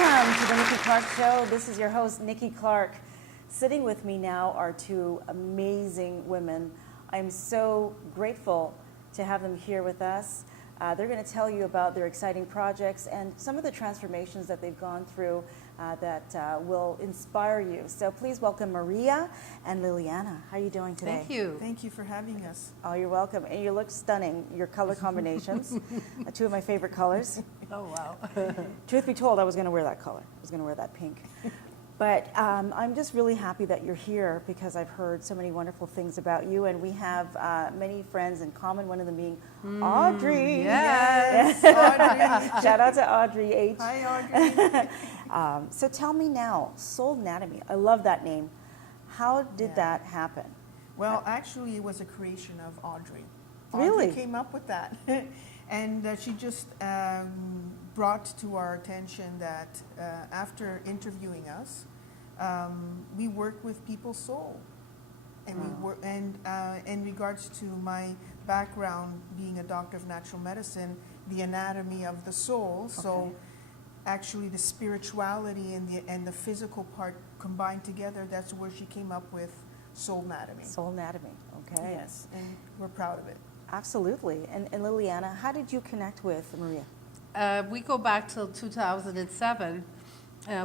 Welcome to the Nikki Clarke Show. This is your host, Nikki Clarke. Sitting with me now are two amazing women. I'm so grateful to have them here with us. They're going to tell you about their exciting projects and some of the transformations that they've gone through that will inspire you. So please welcome Maria and Liliana. How are you doing today? Thank you. Thank you for having us. Oh, you're welcome. And you look stunning. Your color combinations, two of my favorite colors. Oh, wow. Truth be told, I was going to wear that color. I was going to wear that pink. But I'm just really happy that you're here because I've heard so many wonderful things about you, and we have many friends in common, one of them being Audrey. Yes. Audrey. Shout out to Audrey H. Hi, Audrey. So tell me now, Soulnatomy, I love that name. How did that happen? Well, actually, it was a creation of Audrey. Really? Audrey came up with that. And she just brought to our attention that after interviewing us, we work with people's soul. And we work, and in regards to my background being a doctor of natural medicine, the anatomy of the soul, so actually the spirituality and the physical part combined together, that's where she came up with Soulnatomy. Soulnatomy, okay. Yes, and we're proud of it. Absolutely. And Liliana, how did you connect with Maria? We go back till 2007.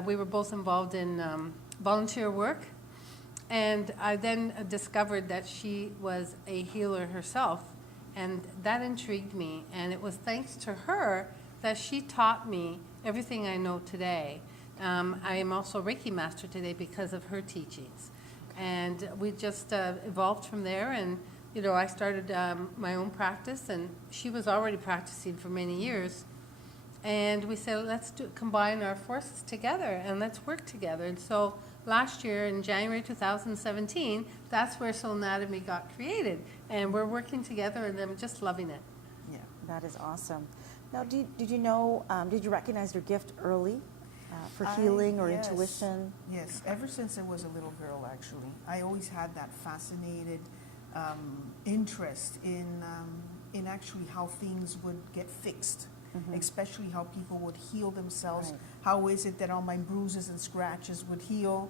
We were both involved in volunteer work. And I then discovered that she was a healer herself. And that intrigued me. And it was thanks to her that she taught me everything I know today. I am also a Reiki master today because of her teachings. And we just evolved from there. And you know, I started my own practice, and she was already practicing for many years. And we said, let's combine our forces together and let's work together. And so last year, in January 2017, that's where Soulnatomy got created. And we're working together, and I'm just loving it. Yeah. That is awesome. Now, did you know, did you recognize your gift early for healing or Yes. intuition? Yes, ever since I was a little girl, actually. I always had that fascinated interest in actually how things would get fixed, especially how people would heal themselves. Right. How is it that all my bruises and scratches would heal?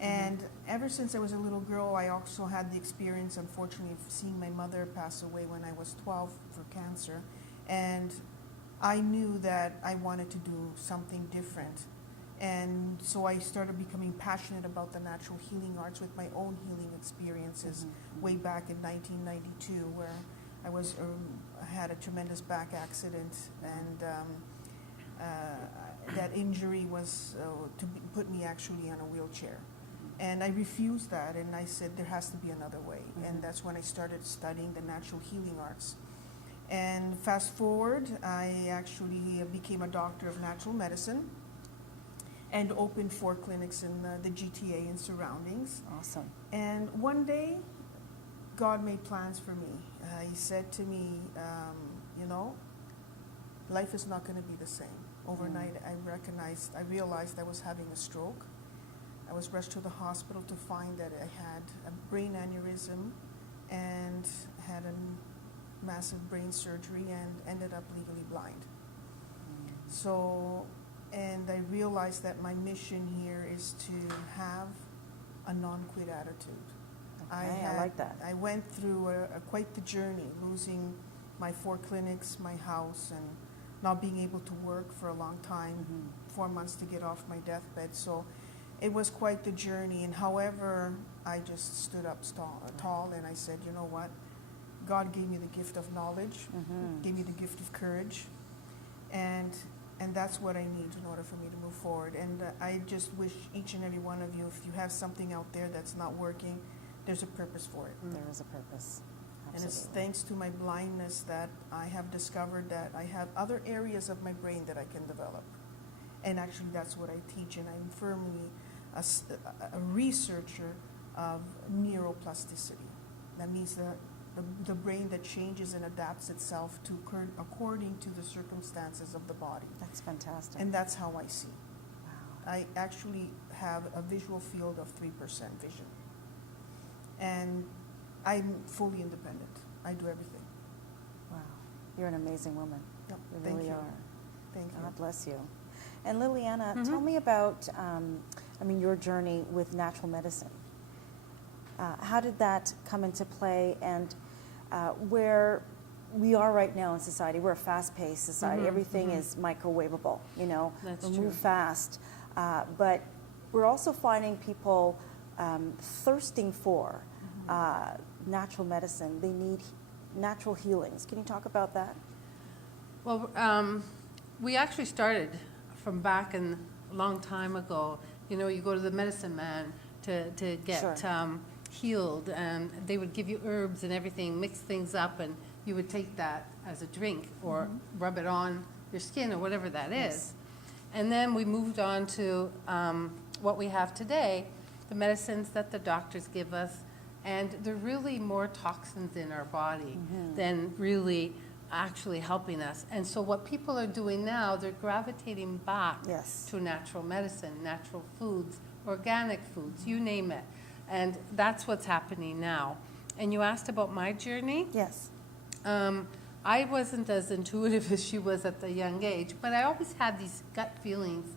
And ever since I was a little girl, I also had the experience, unfortunately, of seeing my mother pass away when I was 12 for cancer. And I knew that I wanted to do something different. And so I started becoming passionate about the natural healing arts with my own healing experiences way back in 1992, where I was had a tremendous back accident, and that injury was put me actually on a wheelchair. And I refused that, and I said there has to be another way. And that's when I started studying the natural healing arts. And fast forward, I actually became a doctor of natural medicine and opened 4 clinics in the GTA and surroundings. Awesome. And one day, God made plans for me. He said to me, you know, life is not going to be the same. Overnight, I realized I was having a stroke. I was rushed to the hospital to find that I had a brain aneurysm and had a massive brain surgery and ended up legally blind. So, and I realized that my mission here is to have a non-quit attitude. Okay, I like that. I went through quite the journey, losing my 4 clinics, my house, and not being able to work for a long time, 4 months to get off my deathbed. So it was quite the journey. And however, I just stood up tall and I said, you know what? God gave me the gift of knowledge, gave me the gift of courage, and that's what I need in order for me to move forward. And I just wish each and every one of you, if you have something out there that's not working, there's a purpose for it. There is a purpose. Absolutely. And it's thanks to my blindness that I have discovered that I have other areas of my brain that I can develop. And actually that's what I teach, and I'm firmly a researcher of neuroplasticity. That means that the brain that changes and adapts itself to according to the circumstances of the body. That's fantastic. And that's how I see. Wow. I actually have a visual field of 3% vision. And I'm fully independent. I do everything. Wow. You're an amazing woman. Yep. You Thank really you. are. Thank you. God bless you. And Liliana, tell me about, your journey with natural medicine. How did that come into play, and where we are right now in society? We're a fast-paced society. Everything is microwavable, That's we true. move fast. But we're also finding people thirsting for natural medicine. They need natural healings. Can you talk about that? Well, we actually started from back in a long time ago. You go to the medicine man to get Sure. healed, and they would give you herbs and everything, mix things up, and you would take that as a drink or rub it on your skin or whatever that is. Yes. And then we moved on to what we have today, the medicines that the doctors give us, and there are really more toxins in our body than really actually helping us. And so what people are doing now, they're gravitating back Yes. to natural medicine, natural foods, organic foods, you name it. And that's what's happening now. And you asked about my journey. Yes. I wasn't as intuitive as she was at the young age, but I always had these gut feelings,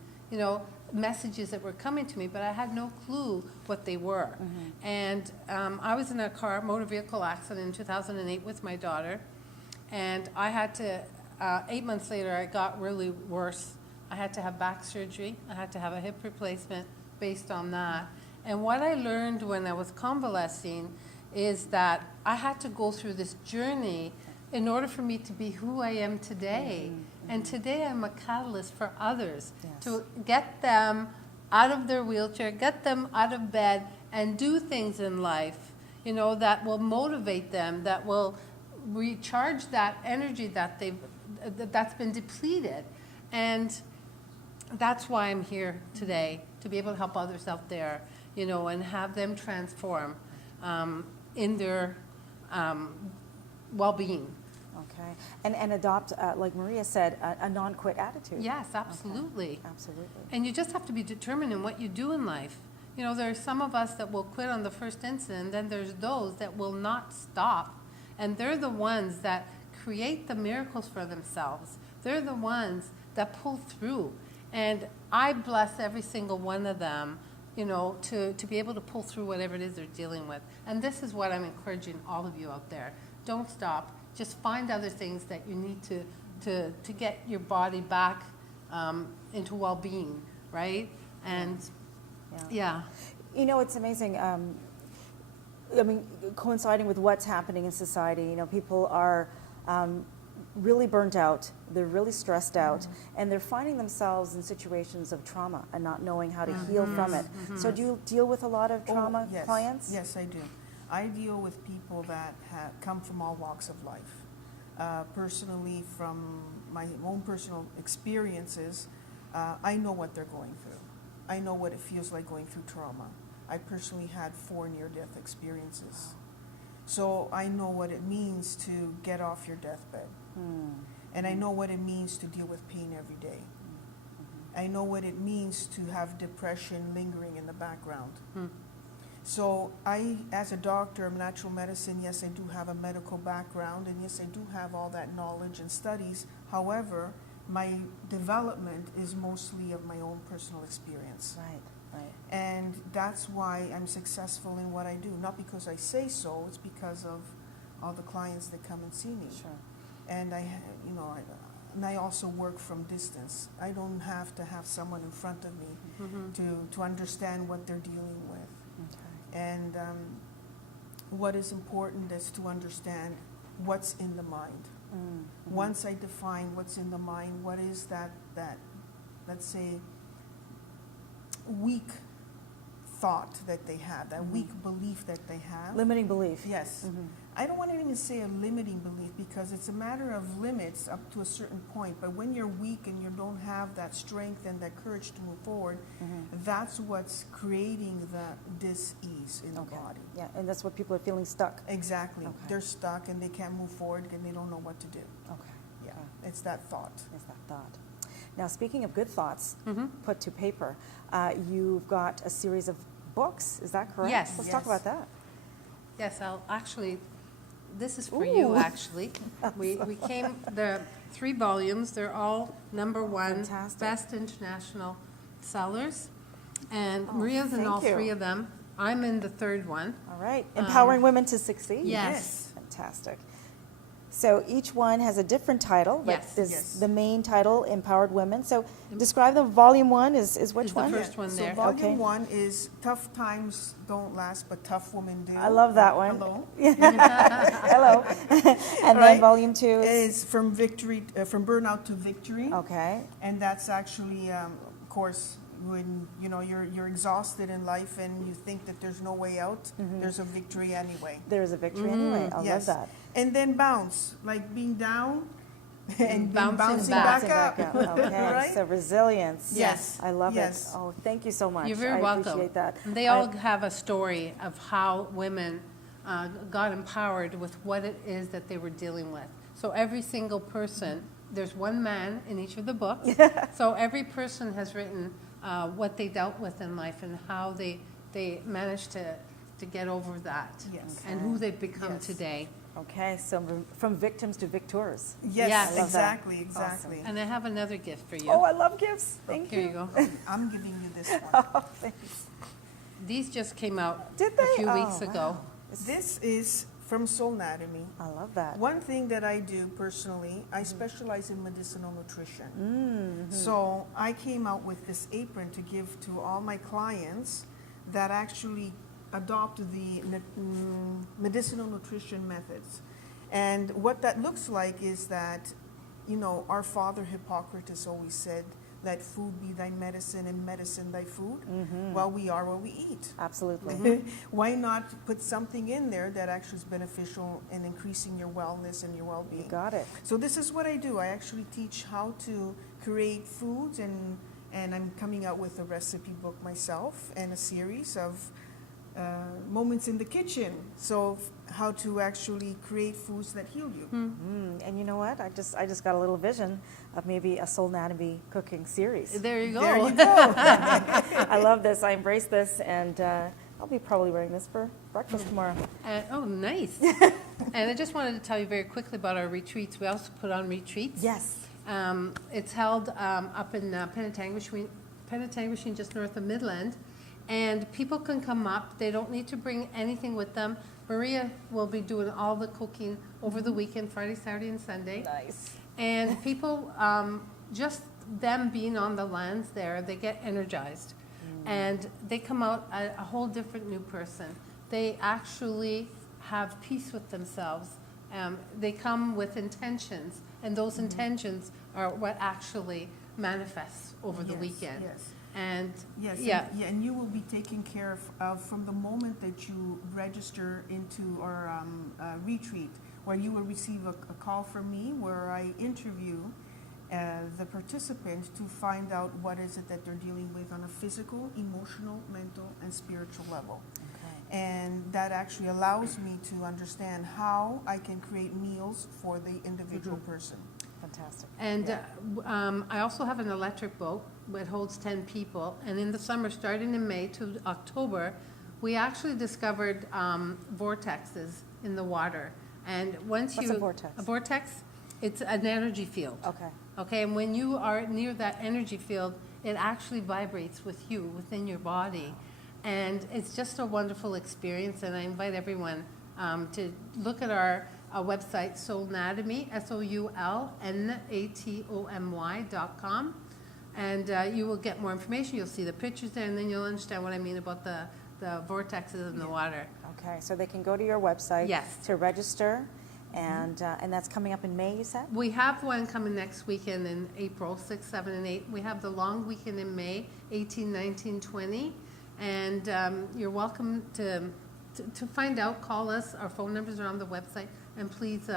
messages that were coming to me, but I had no clue what they were. And I was in a motor vehicle accident in 2008 with my daughter, and I had to, 8 months later, I got really worse. I had to have back surgery. I had to have a hip replacement based on that. And what I learned when I was convalescing is that I had to go through this journey in order for me to be who I am today. And today I'm a catalyst for others to get them out of their wheelchair, get them out of bed, and do things in life, that will motivate them, that will recharge that energy that's been depleted. And that's why I'm here today, to be able to help others out there, and have them transform in their well-being. Okay. And adopt, like Maria said, a non-quit attitude. Yes, absolutely. Okay. Absolutely. And you just have to be determined in what you do in life. There are some of us that will quit on the first instant, then there's those that will not stop. And they're the ones that create the miracles for themselves. They're the ones that pull through. And I bless every single one of them, to be able to pull through whatever it is they're dealing with. And this is what I'm encouraging all of you out there. Don't stop. Just find other things that you need to get your body back into well-being, right? And yeah. It's amazing. Coinciding with what's happening in society, people are really burnt out, they're really stressed out, and they're finding themselves in situations of trauma and not knowing how to heal from it. So do you deal with a lot of trauma yes. clients? Yes, I do. I deal with people that come from all walks of life. Personally, from my own personal experiences, I know what they're going through. I know what it feels like going through trauma. I personally had 4 near-death experiences. So I know what it means to get off your deathbed. And I know what it means to deal with pain every day. I know what it means to have depression lingering in the background. So I, as a doctor of natural medicine, yes, I do have a medical background, and yes, I do have all that knowledge and studies. However, my development is mostly of my own personal experience. Right. And that's why I'm successful in what I do. Not because I say so, it's because of all the clients that come and see me. Sure. And I also work from distance. I don't have to have someone in front of me to understand what they're dealing with. Okay. And what is important is to understand what's in the mind. Once I define what's in the mind, what is that let's say, weak thought that they have, that weak belief that they have. Limiting belief. Yes. I don't want to even say a limiting belief, because it's a matter of limits up to a certain point. But when you're weak and you don't have that strength and that courage to move forward, that's what's creating the dis-ease in the body. Yeah, and that's what people are feeling stuck. Exactly. Okay. They're stuck and they can't move forward and they don't know what to do. Okay. Yeah, it's that thought. Is that thought. Now, speaking of good thoughts put to paper, you've got a series of books, is that correct? Yes. Let's talk about that. Yes, I'll actually This is for you, Ooh. actually. We came, there are 3 volumes. They're all #1 Fantastic. best international sellers. And Oh, Maria's in thank all you. 3 of them. I'm in the 3rd one. All right. Empowering women to succeed. Yes. Fantastic. So each one has a different title, but Yes. this Yes. the main title, Empowered Women. So describe them. Volume 1 is which Is the one? first one So there. volume Okay. 1 is Tough Times Don't Last, but Tough Women Do. I love that one. Hello. Hello. And then Right. volume 2 is Is from victory, from burnout to victory. okay. And that's actually, of course, when you're exhausted in life and you think that there's no way out, there's a victory anyway. There is a victory anyway. I Yes. love that. And then bounce, like being down and Bouncing bouncing back. back up. Okay. Right? So resilience. Yes. I love Yes. it. Oh, thank you so much. You're very I welcome. appreciate that. And they all have a story of how women got empowered with what it is that they were dealing with. So every single person, there's one man in each of the books. So every person has written what they dealt with in life and how they managed to get over that. Yes. And who they've become Yes. today. Okay, so from victims to victors. Yes, Yes. I love that. exactly, exactly. And I have another gift for you. Oh, I love gifts. Thank Here you. you go. I'm giving you this one. Oh, thanks. These just came out Did a they? few Oh, weeks ago. wow. This is from Soulnatomy. I love that. One thing that I do personally, I specialize in medicinal nutrition. Mm-hmm. So I came out with this apron to give to all my clients that actually adopt the medicinal nutrition methods. And what that looks like is that, our father Hippocrates always said, let food be thy medicine and medicine thy food. Well, we are what we eat. Absolutely. Why not put something in there that actually is beneficial in increasing your wellness and your well-being? Got it. So this is what I do. I actually teach how to create foods, and I'm coming out with a recipe book myself and a series of moments in the kitchen. So how to actually create foods that heal you. And you know what? I just got a little vision of maybe a Soulnatomy cooking series. There you go. There you go. I love this. I embrace this, and I'll be probably wearing this for breakfast tomorrow. Oh, nice. And I just wanted to tell you very quickly about our retreats. We also put on retreats. Yes. It's held up in Penetanguishene, just north of Midland. And people can come up. They don't need to bring anything with them. Maria will be doing all the cooking over the weekend, Friday, Saturday, and Sunday. Nice. And people, just them being on the lands there, they get energized. And they come out a whole different new person. They actually have peace with themselves. They come with intentions, and those intentions are what actually manifests over the Yes, weekend. Yes. And Yes, yeah, and you will be taken care of from the moment that you register into our retreat, where you will receive a call from me where I interview the participant to find out what is it that they're dealing with on a physical, emotional, mental, and spiritual level. Okay. And that actually allows me to understand how I can create meals for the individual person. Fantastic. and I also have an electric boat that holds 10 people. And in the summer, starting in May to October, we actually discovered vortexes in the water. And once What's a vortex? A vortex, it's an energy field. Okay. Okay, and when you are near that energy field, it actually vibrates with you within your body. And it's just a wonderful experience, and I invite everyone to look at our website, Soulnatomy, SOULNATOMY.com, and you will get more information. You'll see the pictures there, and then you'll understand what I mean about the vortexes in the water. Okay. So they can go to your website Yes. to register, and that's coming up in May, you said? We have one coming next weekend in April, 6, 7, and 8. We have the long weekend in May, 18, 19, 20. And you're welcome to find out. Call us. Our phone numbers are on the website. And please,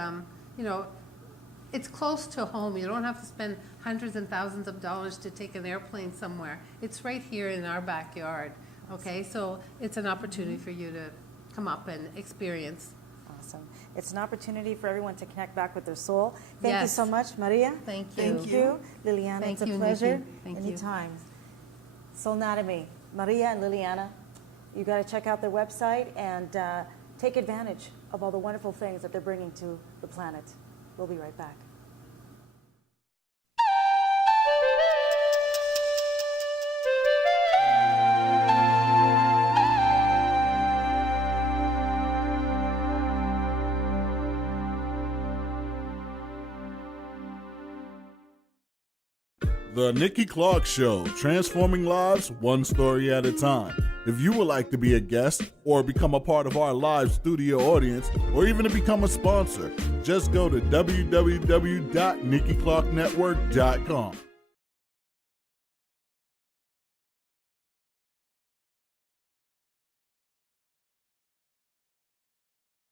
it's close to home. You don't have to spend hundreds and thousands of dollars to take an airplane somewhere. It's right here in our backyard. Okay, so it's an opportunity for you to come up and experience. Awesome. It's an opportunity for everyone to connect back with their soul. Thank you Yes. so much, Maria. Thank you. Thank you. Liliana. Thank It's a you, pleasure. Nikki. Thank you. Anytime. Soulnatomy. Maria and Liliana. You got to check out their website and take advantage of all the wonderful things that they're bringing to the planet. We'll be right back. The Nikki Clarke Show, transforming lives one story at a time. If you would like to be a guest or become a part of our live studio audience, or even to become a sponsor, just go to www.NikkiClarkeNetwork.com.